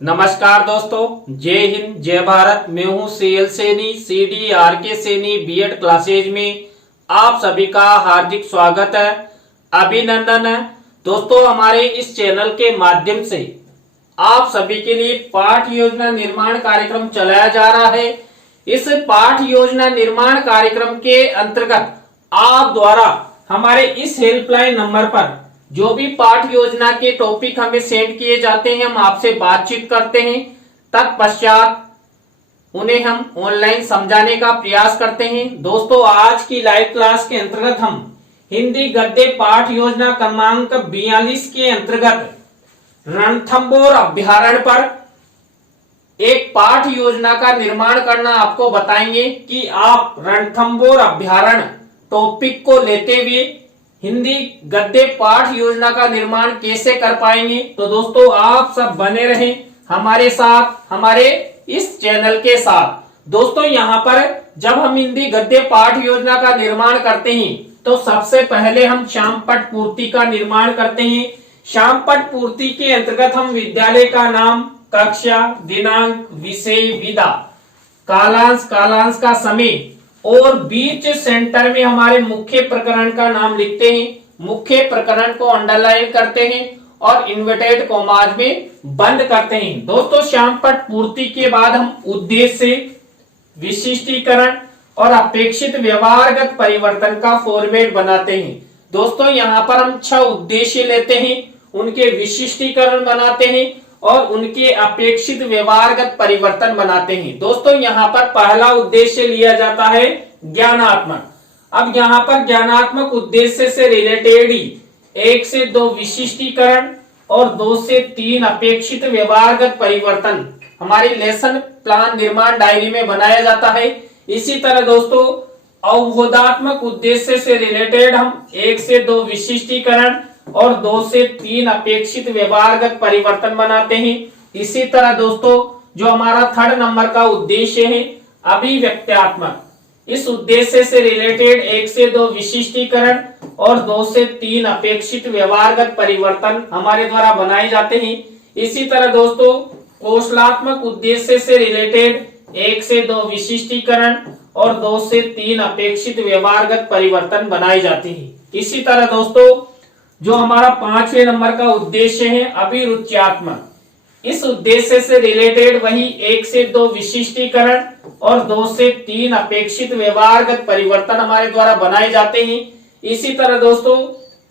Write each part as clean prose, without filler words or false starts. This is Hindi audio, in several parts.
नमस्कार दोस्तों, जय हिंद जय भारत। मैं हूं CL Saini, CD RK Saini BEd classes में आप सभी का हार्दिक स्वागत है, अभिनंदन है। दोस्तों, हमारे इस चैनल के माध्यम से आप सभी के लिए पाठ योजना निर्माण कार्यक्रम चलाया जा रहा है। इस पाठ योजना निर्माण कार्यक्रम के अंतर्गत आप द्वारा हमारे इस हेल्पलाइन नंबर पर जो भी पाठ योजना के टॉपिक हमें सेंड किए जाते हैं, हम आपसे बातचीत करते हैं। तत्पश्चात उन्हें हम ऑनलाइन समझाने का प्रयास करते हैं। दोस्तों, आज की लाइव क्लास के अंतर्गत हम हिंदी गद्य पाठ योजना क्रमांक 42 के अंतर्गत रणथंभौर अभ्यारण्य पर एक पाठ योजना का निर्माण करना आपको बताएंगे कि आप रणथंभौर अभ्यारण्य टॉपिक को लेते हुए हिंदी गद्य पाठ योजना का निर्माण कैसे कर पाएंगे। तो दोस्तों, आप सब बने रहें हमारे साथ, हमारे इस चैनल के साथ। दोस्तों, यहाँ पर जब हम हिंदी गद्य पाठ योजना का निर्माण करते हैं तो सबसे पहले हम श्यामपट्ट पूर्ति का निर्माण करते हैं। श्यामपट्ट पूर्ति के अंतर्गत हम विद्यालय का नाम, कक्षा, दिनांक, विषय, विधा, कालांश का समय और बीच सेंटर में हमारे मुख्य प्रकरण का नाम लिखते हैं। मुख्य प्रकरण को अंडरलाइन करते हैं और इन्वर्टेड कॉमाज में बंद करते हैं। दोस्तों, श्यामपट्ट पूर्ति के बाद हम उद्देश्य, विशिष्टीकरण और अपेक्षित व्यवहारगत परिवर्तन का फॉर्मेट बनाते हैं। दोस्तों, यहाँ पर हम 6 उद्देश्य लेते हैं, उनके विशिष्टीकरण बनाते हैं और उनके अपेक्षित व्यवहारगत परिवर्तन बनाते हैं। दोस्तों, यहाँ पर पहला उद्देश्य लिया जाता है ज्ञानात्मक। अब यहाँ पर ज्ञानात्मक उद्देश्य से रिलेटेड ही 1 से 2 विशिष्टीकरण और 2 से 3 अपेक्षित व्यवहारगत परिवर्तन हमारी लेसन प्लान निर्माण डायरी में बनाया जाता है। इसी तरह दोस्तों, अवबोधात्मक उद्देश्य से रिलेटेड हम 1 से 2 विशिष्टीकरण और 2 से 3 अपेक्षित व्यवहारगत परिवर्तन बनाते हैं। इसी तरह दोस्तों, जो हमारा 3rd नंबर का उद्देश्य है अभिव्यक्त्यात्मक, इस उद्देश्य से रिलेटेड 1 से 2 विशिष्टीकरण और 2 से 3 अपेक्षित व्यवहारगत परिवर्तन हमारे द्वारा बनाए जाते हैं। इसी तरह दोस्तों, कौशलात्मक उद्देश्य से रिलेटेड 1 से 2 विशिष्टीकरण और 2 से 3 अपेक्षित व्यवहारगत परिवर्तन बनाए जाते हैं। इसी तरह दोस्तों, जो हमारा 5वें नंबर का उद्देश्य है अभिरुच्यात्मक, इस उद्देश्य से रिलेटेड वही 1 से 2 विशिष्टीकरण और 2 से 3 अपेक्षित व्यवहारगत परिवर्तन हमारे द्वारा बनाए जाते हैं। इसी तरह दोस्तों,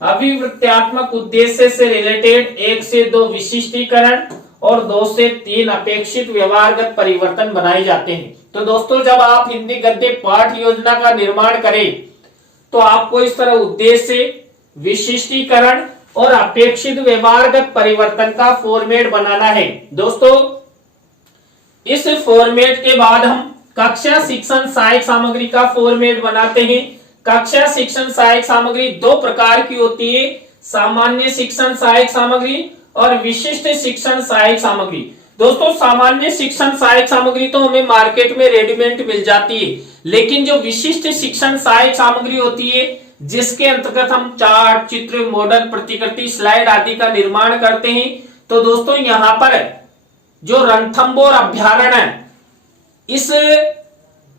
अभिवृत्त्यात्मक उद्देश्य से रिलेटेड 1 से 2 विशिष्टीकरण और 2 से 3 अपेक्षित व्यवहारगत परिवर्तन बनाए जाते हैं। तो दोस्तों, जब आप हिंदी गद्य पाठ योजना का निर्माण करें तो आपको इस तरह उद्देश्य, विशिष्टीकरण और अपेक्षित व्यवहारगत परिवर्तन का फॉर्मेट बनाना है। दोस्तों, इस फॉर्मेट के बाद हम कक्षा शिक्षण सहायक सामग्री का फॉर्मेट बनाते हैं। कक्षा शिक्षण सहायक सामग्री 2 प्रकार की होती है, सामान्य शिक्षण सहायक सामग्री और विशिष्ट शिक्षण सहायक सामग्री। दोस्तों, सामान्य शिक्षण सहायक सामग्री तो हमें मार्केट में रेडीमेड मिल जाती है, लेकिन जो विशिष्ट शिक्षण सहायक सामग्री होती है जिसके अंतर्गत हम चार्ट, चित्र, मॉडल, प्रतिकृति, स्लाइड आदि का निर्माण करते हैं, तो दोस्तों यहाँ पर जो रणथंभौर अभ्यारण्य है, इस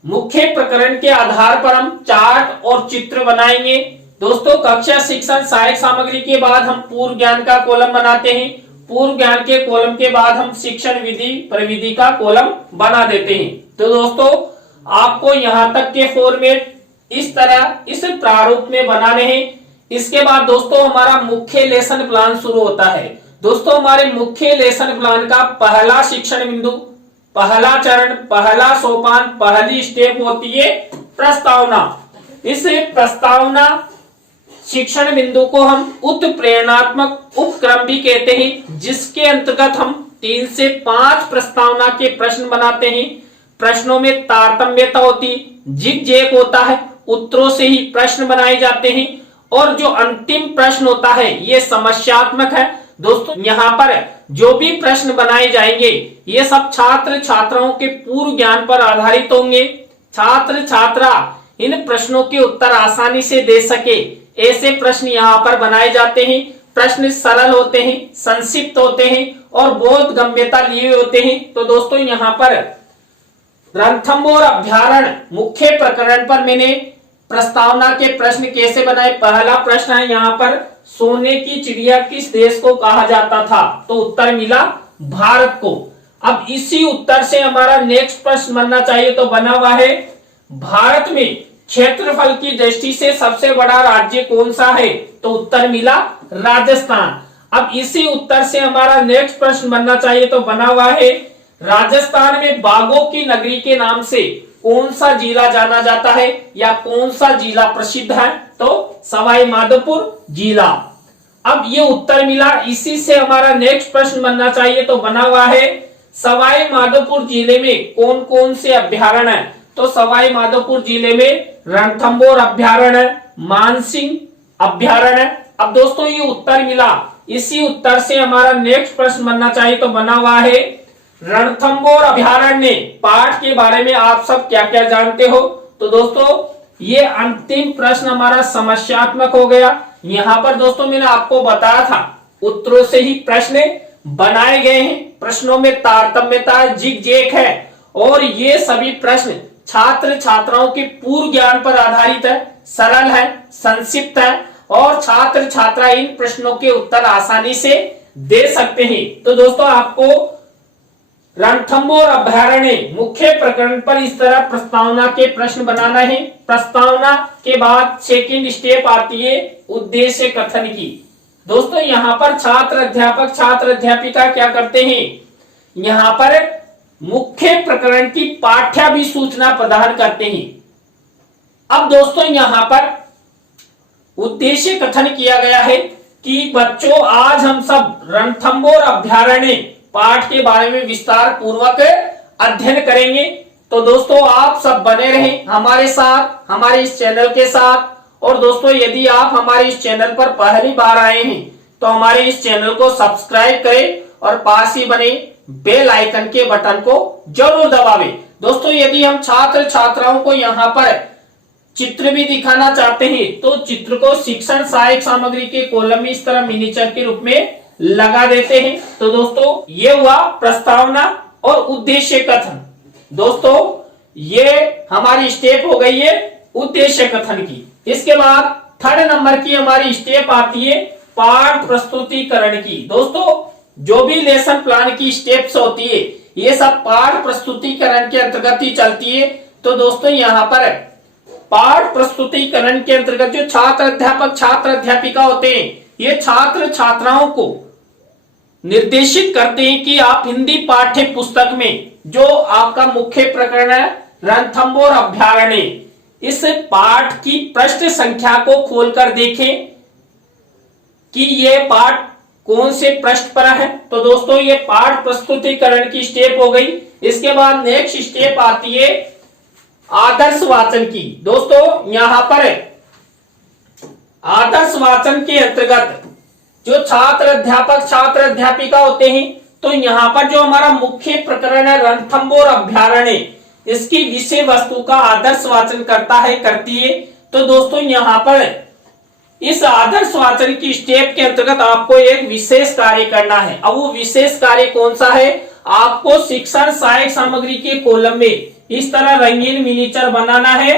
मुख्य प्रकरण के आधार पर हम चार्ट और चित्र बनाएंगे। दोस्तों, कक्षा शिक्षण सहायक सामग्री के बाद हम पूर्व ज्ञान का कॉलम बनाते हैं। पूर्व ज्ञान के कॉलम के बाद हम शिक्षण विधि प्रविधि का कॉलम बना देते हैं। तो दोस्तों, आपको यहाँ तक के फॉर्मेट इस तरह इस प्रारूप में बनाने हैं। इसके बाद दोस्तों, हमारा मुख्य लेसन प्लान शुरू होता है। दोस्तों, हमारे मुख्य लेसन प्लान का पहला शिक्षण बिंदु, पहला चरण, पहला सोपान, पहली स्टेप होती है प्रस्तावना। इस प्रस्तावना शिक्षण बिंदु को हम उत्प्रेरणात्मक उपक्रम भी कहते हैं, जिसके अंतर्गत हम 3 से 5 प्रस्तावना के प्रश्न बनाते हैं। प्रश्नों में तारतम्यता होती, जिग-जैग होता है, उत्तरों से ही प्रश्न बनाए जाते हैं और जो अंतिम प्रश्न होता है ये समस्यात्मक है। दोस्तों, यहाँ पर जो भी प्रश्न बनाए जाएंगे ये सब छात्र छात्राओं के पूर्व ज्ञान पर आधारित होंगे। छात्र छात्रा इन प्रश्नों के उत्तर आसानी से दे सके ऐसे प्रश्न यहाँ पर बनाए जाते हैं। प्रश्न सरल होते हैं, संक्षिप्त होते हैं और बोध गम्यता लिए होते हैं। तो दोस्तों यहाँ पर रणथंभौर अभ्यारण्य मुख्य प्रकरण पर मैंने प्रस्तावना के प्रश्न कैसे बनाए। पहला प्रश्न है यहाँ पर, सोने की चिड़िया किस देश को कहा जाता था? तो उत्तर मिला भारत को। अब इसी उत्तर से हमारा नेक्स्ट प्रश्न बनना चाहिए, तो बना हुआ है भारत में क्षेत्रफल की दृष्टि से सबसे बड़ा राज्य कौन सा है? तो उत्तर मिला राजस्थान। अब इसी उत्तर से हमारा नेक्स्ट प्रश्न बनना चाहिए, तो बना हुआ है राजस्थान में बाघों की नगरी के नाम से कौन सा जिला जाना जाता है या कौन सा जिला प्रसिद्ध है? तो सवाई माधोपुर जिला। अब ये उत्तर मिला, इसी से हमारा नेक्स्ट प्रश्न बनना चाहिए, तो बना हुआ है सवाई माधोपुर जिले में कौन कौन से अभ्यारण्य है? तो सवाई माधोपुर जिले में रणथंभौर अभ्यारण्य, मानसिंह अभ्यारण्य। अब दोस्तों ये उत्तर मिला, इसी उत्तर से हमारा नेक्स्ट प्रश्न बनना चाहिए, तो बना हुआ है रणथंभौर अभ्यारण्य पाठ के बारे में आप सब क्या क्या जानते हो? तो दोस्तों ये अंतिम प्रश्न हमारा समस्यात्मक हो गया। यहाँ पर दोस्तों मैंने आपको बताया था उत्तरों से ही प्रश्न बनाए गए हैं, प्रश्नों में तारतम्यता जिग-जैग है और ये सभी प्रश्न छात्र छात्राओं के पूर्व ज्ञान पर आधारित है, सरल है, संक्षिप्त है और छात्र छात्रा इन प्रश्नों के उत्तर आसानी से दे सकते हैं। तो दोस्तों आपको रणथंभौर अभ्यारण्य मुख्य प्रकरण पर इस तरह प्रस्तावना के प्रश्न बनाना है। प्रस्तावना के बाद सेकंड स्टेप आती है उद्देश्य कथन की। दोस्तों यहाँ पर छात्र अध्यापक छात्र अध्यापिका क्या करते हैं, यहाँ पर मुख्य प्रकरण की पाठ्याभिसूचना प्रदान करते हैं। अब दोस्तों यहाँ पर उद्देश्य कथन किया गया है कि बच्चों आज हम सब रणथंभौर अभ्यारण्य पाठ के बारे में विस्तार पूर्वक अध्ययन करेंगे। तो दोस्तों आप सब बने रहें हमारे साथ, हमारे इस चैनल के साथ। और दोस्तों यदि आप हमारे इस चैनल पर पहली बार आए हैं तो हमारे इस चैनल को सब्सक्राइब करें और पास ही बने बेल आइकन के बटन को जरूर दबावें। दोस्तों यदि हम छात्र छात्राओं को यहाँ पर चित्र भी दिखाना चाहते हैं तो चित्र को शिक्षण सहायक सामग्री के कॉलम में इस तरह मिनीचर के रूप में लगा देते हैं। तो दोस्तों ये हुआ प्रस्तावना और उद्देश्य कथन। दोस्तों ये हमारी स्टेप हो गई है उद्देश्य कथन की। इसके बाद थर्ड नंबर की हमारी स्टेप आती है पाठ प्रस्तुतिकरण की। दोस्तों जो भी लेसन प्लान की स्टेप्स होती है ये सब पाठ प्रस्तुतिकरण के अंतर्गत ही चलती है। तो दोस्तों यहाँ पर पाठ प्रस्तुतिकरण के अंतर्गत जो छात्र अध्यापक छात्र अध्यापिका होते हैं ये छात्र छात्राओं को निर्देशित करते हैं कि आप हिंदी पाठ्य पुस्तक में जो आपका मुख्य प्रकरण है रणथंभौर अभ्यारण्य, इस पाठ की पृष्ठ संख्या को खोलकर देखें कि ये पाठ कौन से पृष्ठ पर है। तो दोस्तों ये पाठ प्रस्तुतिकरण की स्टेप हो गई। इसके बाद नेक्स्ट स्टेप आती है आदर्श वाचन की। दोस्तों यहाँ पर आदर्श वाचन के अंतर्गत जो छात्र अध्यापक छात्र अध्यापिका होते हैं तो यहाँ पर जो हमारा मुख्य प्रकरण है रणथंभौर अभ्यारण्य, इसकी विषय वस्तु का आदर्श वाचन करता है करती है। तो दोस्तों यहाँ पर इस आदर्श वाचन की स्टेप के अंतर्गत आपको एक विशेष कार्य करना है। अब वो विशेष कार्य कौन सा है, आपको शिक्षण सहायक सामग्री के कॉलम में इस तरह रंगीन मिनीचर बनाना है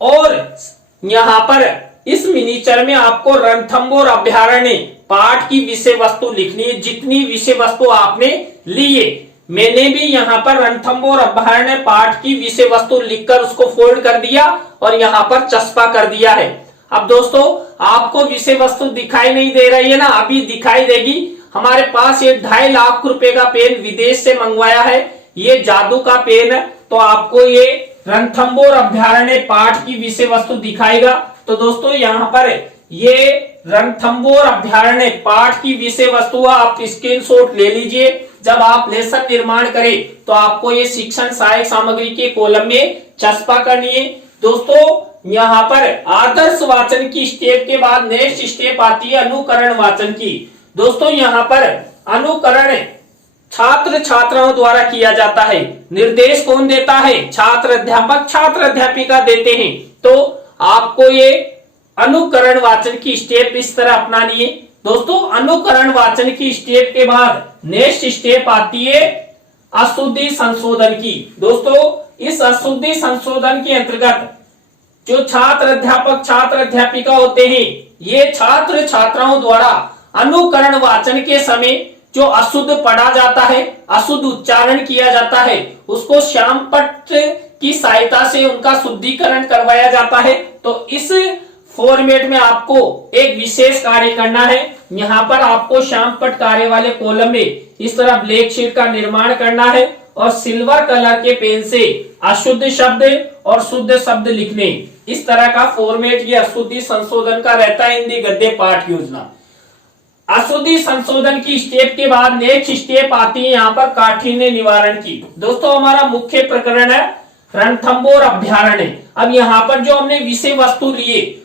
और यहाँ पर इस मिनीचर में आपको रणथंभौर अभ्यारण्य पाठ की विषय वस्तु लिखनी है। जितनी विषय वस्तु आपने ली है, मैंने भी यहाँ पर रणथंभौर अभ्यारण्य पाठ की विषय वस्तु लिखकर उसको फोल्ड कर दिया और यहाँ पर चस्पा कर दिया है। अब दोस्तों आपको विषय वस्तु दिखाई नहीं दे रही है ना, अभी दिखाई देगी। हमारे पास ये 2.5 लाख रुपए का पेन विदेश से मंगवाया है, ये जादू का पेन है। तो आपको ये रणथंभौर अभ्यारण्य पाठ की विषय वस्तु दिखाएगा। तो दोस्तों यहाँ पर ये रणथंभौर अभ्यारण्य पाठ की विषय वस्तु आप स्क्रीनशॉट ले लीजिए। जब आप लेसन निर्माण करें तो आपको ये शिक्षण सहायक सामग्री के कॉलम में चस्पा करनी है। दोस्तों यहाँ पर आदर्श वाचन की स्टेप के बाद नेक्स्ट स्टेप आती है अनुकरण वाचन की। दोस्तों यहाँ पर अनुकरण छात्र छात्राओं द्वारा किया जाता है। निर्देश कौन देता है, छात्र अध्यापक छात्र अध्यापिका देते हैं। तो आपको ये अनुकरण वाचन की स्टेप इस तरह अपनानी है। दोस्तों अनुकरण वाचन की स्टेप के बाद नेक्स्ट स्टेप आती है अशुद्धि संशोधन की। दोस्तों इस अशुद्धि संशोधन के अंतर्गत जो छात्र अध्यापक छात्र अध्यापिका होते हैं, ये छात्र छात्राओं द्वारा अनुकरण वाचन के समय जो अशुद्ध पढ़ा जाता है, अशुद्ध उच्चारण किया जाता है, उसको श्यामपट्ट की सहायता से उनका शुद्धिकरण करवाया जाता है। तो इस फॉर्मेट में आपको एक विशेष कार्य करना है। यहाँ पर आपको श्यामपट्ट कार्य वाले कॉलम में इस तरह ब्लैक शीट का निर्माण करना है और सिल्वर कलर के पेन से अशुद्ध शब्द और शुद्ध शब्द लिखने। इस तरह का फॉर्मेट ये अशुद्धि संशोधन का रहता है हिंदी गद्य पाठ योजना। अशुद्धि संशोधन की स्टेप के बाद नेक्स्ट स्टेप आती है यहाँ पर काठिन्य निवारण की। दोस्तों हमारा मुख्य प्रकरण है रणथंभौर अभ्यारण्य। अब यहाँ पर जो हमने विषय वस्तु लिए,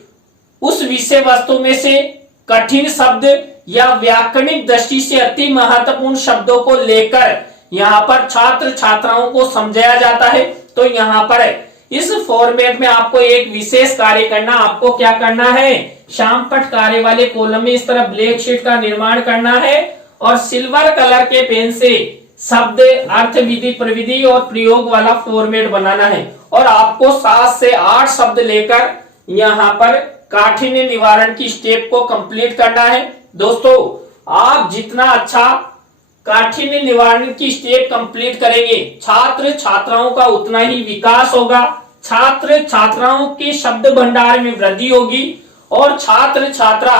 उस विषय वस्तु में से कठिन शब्द या व्याकरणिक दृष्टि से अति महत्वपूर्ण शब्दों को लेकर यहाँ पर छात्र छात्राओं को समझाया जाता है। तो यहाँ पर इस फॉर्मेट में आपको एक विशेष कार्य करना, आपको क्या करना है, श्यामपट्ट कार्य वाले कॉलम में इस तरह ब्लैक शीट का निर्माण करना है और सिल्वर कलर के पेन से शब्द, अर्थ, विधि, प्रविधि और प्रयोग वाला फॉर्मेट बनाना है। और आपको 7 से 8 शब्द लेकर यहाँ पर काठिन्य निवारण की स्टेप को कंप्लीट करना है। दोस्तों आप जितना अच्छा काठिन्य निवारण की स्टेप कंप्लीट करेंगे, छात्र छात्राओं का उतना ही विकास होगा, छात्र छात्राओं के शब्द भंडार में वृद्धि होगी और छात्र छात्रा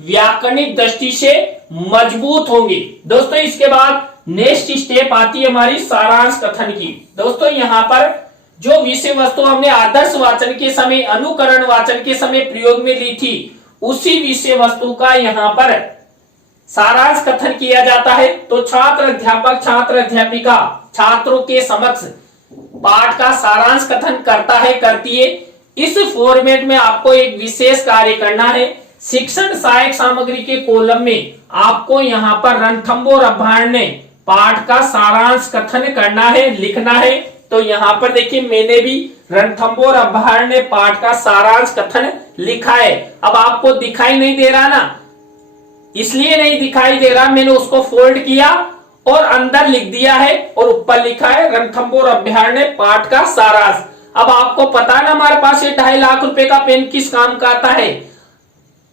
व्याकरणिक दृष्टि से मजबूत होंगे। दोस्तों इसके बाद नेक्स्ट स्टेप आती है हमारी सारांश कथन की। दोस्तों यहाँ पर जो विषय वस्तु हमने आदर्श वाचन के समय, अनुकरण वाचन के समय प्रयोग में ली थी, उसी विषय वस्तु का यहाँ पर सारांश कथन किया जाता है। तो छात्र अध्यापक छात्र अध्यापिका छात्रों के समक्ष पाठ का सारांश कथन करता है, करती है। इस फॉर्मेट में आपको एक विशेष कार्य करना है। शिक्षण सहायक सामग्री के कॉलम में आपको यहाँ पर रणथंभौर अभ्यारण्य पाठ का सारांश कथन करना है, लिखना है। तो यहाँ पर देखिए मैंने भी रणथंभौर अभ्यारण्य पाठ का सारांश कथन लिखा है। अब आपको दिखाई नहीं दे रहा ना, इसलिए नहीं दिखाई दे रहा, मैंने उसको फोल्ड किया और अंदर लिख दिया है और ऊपर लिखा है रणथंभौर अभ्यारण्य पाठ का सारांश। अब आपको पता ना हमारे पास ये 2.5 लाख रुपए का पेन किस काम का आता है,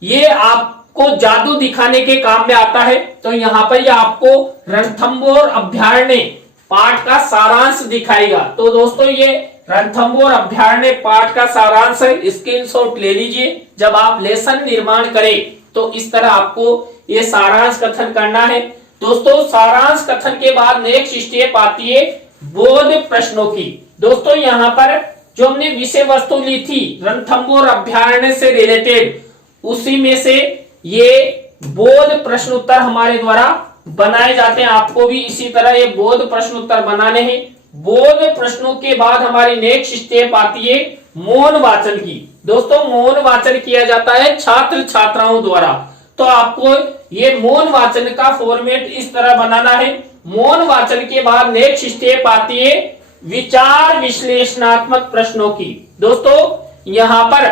ये आपको जादू दिखाने के काम में आता है। तो यहाँ पर ये आपको रणथंभौर अभ्यारण्य पाठ का सारांश दिखाएगा। तो दोस्तों ये रणथंभौर अभ्यारण्य पाठ का सारांश है, स्क्रीनशॉट ले लीजिए। जब आप लेसन निर्माण करें तो इस तरह आपको ये सारांश कथन करना है। दोस्तों सारांश कथन के बाद नेक्स्ट स्टेप आती है बोध प्रश्नों की। दोस्तों यहाँ पर जो हमने विषय वस्तु ली थी रणथंभौर अभ्यारण्य से रिलेटेड, उसी में से ये बोध प्रश्न उत्तर हमारे द्वारा बनाए जाते हैं। आपको भी इसी तरह ये बोध प्रश्न उत्तर बनाने हैं। बोध प्रश्नों के बाद हमारी नेक्स्ट स्टेप आती है मौन वाचन की। दोस्तों मौन वाचन किया जाता है छात्र छात्राओं द्वारा। तो आपको ये मौन वाचन का फॉर्मेट इस तरह बनाना है। मौन वाचन के बाद नेक्स्ट स्टेप आती है विचार विश्लेषणात्मक प्रश्नों की। दोस्तों यहाँ पर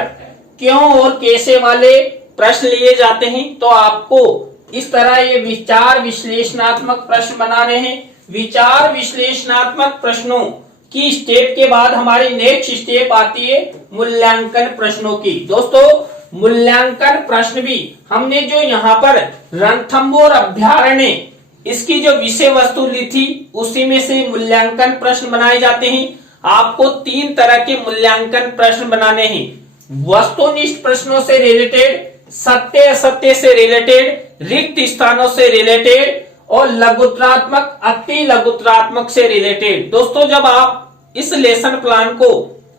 क्यों और कैसे वाले प्रश्न लिए जाते हैं, तो आपको इस तरह ये विचार विश्लेषणात्मक प्रश्न बनाने हैं। विचार विश्लेषणात्मक प्रश्नों की स्टेप के बाद हमारी नेक्स्ट स्टेप आती है मूल्यांकन प्रश्नों की। दोस्तों मूल्यांकन प्रश्न भी हमने जो यहाँ पर रणथंभौर अभ्यारण्य इसकी जो विषय वस्तु ली थी, उसी में से मूल्यांकन प्रश्न बनाए जाते हैं। आपको 3 तरह के मूल्यांकन प्रश्न बनाने हैं। वस्तुनिष्ठ प्रश्नों से रिलेटेड, सत्य असत्य से रिलेटेड, रिक्त स्थानों से रिलेटेड और लघुत्रात्मक अति लघुत्रात्मक से रिलेटेड। दोस्तों जब आप इस लेसन प्लान को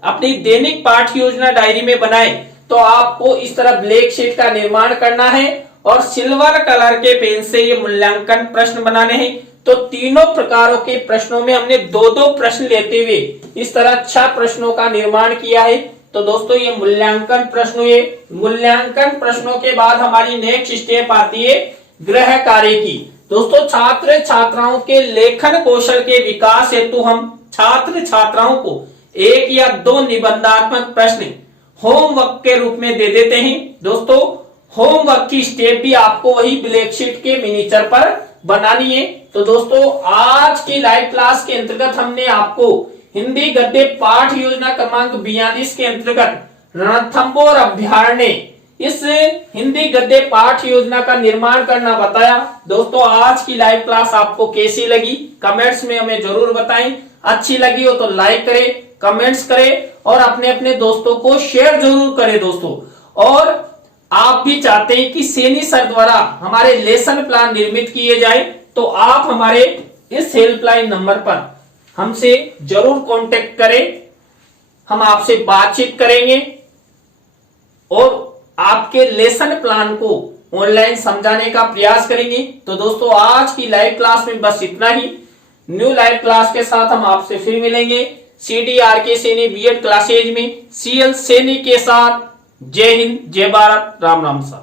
अपनी दैनिक पाठ योजना डायरी में बनाए तो आपको इस तरह ब्लैक शीट का निर्माण करना है और सिल्वर कलर के पेन से ये मूल्यांकन प्रश्न बनाने हैं। तो तीनों प्रकारों के प्रश्नों में हमने 2-2 प्रश्न लेते हुए इस तरह 6 प्रश्नों का निर्माण किया है। तो दोस्तों ये मूल्यांकन प्रश्न हुए। मूल्यांकन प्रश्नों के बाद हमारी नेक्स्ट स्टेप आती है गृह कार्य की। दोस्तों छात्र छात्राओं के लेखन कौशल के विकास हेतु हम छात्र छात्राओं को 1 या 2 निबंधात्मक प्रश्न होमवर्क के रूप में दे देते हैं। दोस्तों होमवर्क की स्टेप भी आपको वही ब्लैक शीट के मिनीचर पर बनानी है। तो दोस्तों आज की लाइव क्लास के अंतर्गत हमने आपको हिंदी गद्य पाठ योजना क्रमांक 42 के अंतर्गत रणथंभौर अभ्यारण्य इस हिंदी गद्य पाठ योजना का निर्माण करना बताया। दोस्तों आज की लाइव क्लास आपको कैसी लगी कमेंट्स में हमें जरूर बताएं। अच्छी लगी हो तो लाइक करें, कमेंट्स करें और अपने अपने दोस्तों को शेयर जरूर करें दोस्तों। और आप भी चाहते हैं कि सैनी सर द्वारा हमारे लेसन प्लान निर्मित किए जाए तो आप हमारे इस हेल्पलाइन नंबर पर हमसे जरूर कांटेक्ट करें। हम आपसे बातचीत करेंगे और आपके लेसन प्लान को ऑनलाइन समझाने का प्रयास करेंगे। तो दोस्तों आज की लाइव क्लास में बस इतना ही। न्यू लाइव क्लास के साथ हम आपसे फिर मिलेंगे CDRK सैनी बीएड क्लासेज में CL सैनी के साथ। जय हिंद, जय भारत, राम राम सा।